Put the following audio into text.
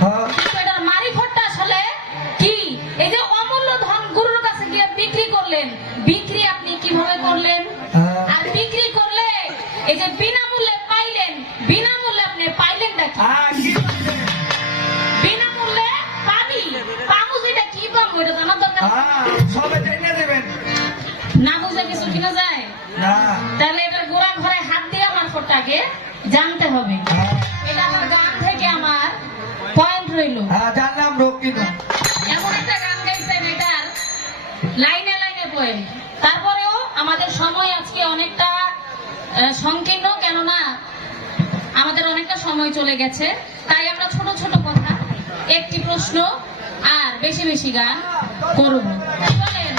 হ্যাঁ। কিন্তু এটার আসলে কি? এই যে অমূল্য ধন গুরুর কাছে গিয়ে বিক্রি করলেন। বিক্রি আপনি কীভাবে করলেন? হ্যাঁ। আর বিক্রি করলে এই যে বিনামূল্যে পাইলেন বিনামূল্যে আপনি কি? কি বিনামূল্যে পানি পামু যেটা কি পামু এটা জানার দরকার? দেবেন। না বুঝে কিছু কিনা যায়? না। তাহলে এটার গোড়া ঘরে হাত দিয়ে আমার ফোটাকে জানতে হবে। হ্যাঁ, এটা রইল। হ্যাঁ এমন একটা গান গাইছেন এটার লাইনে লাইনে পোয়েম তারপরেও আমাদের সময় আজকে অনেকটা সংকীর্ণ কেননা আমাদের অনেকটা সময় চলে গেছে। তাই আমরা ছোট ছোট কথা একটি প্রশ্ন আর বেশি বেশি গান করব চলেন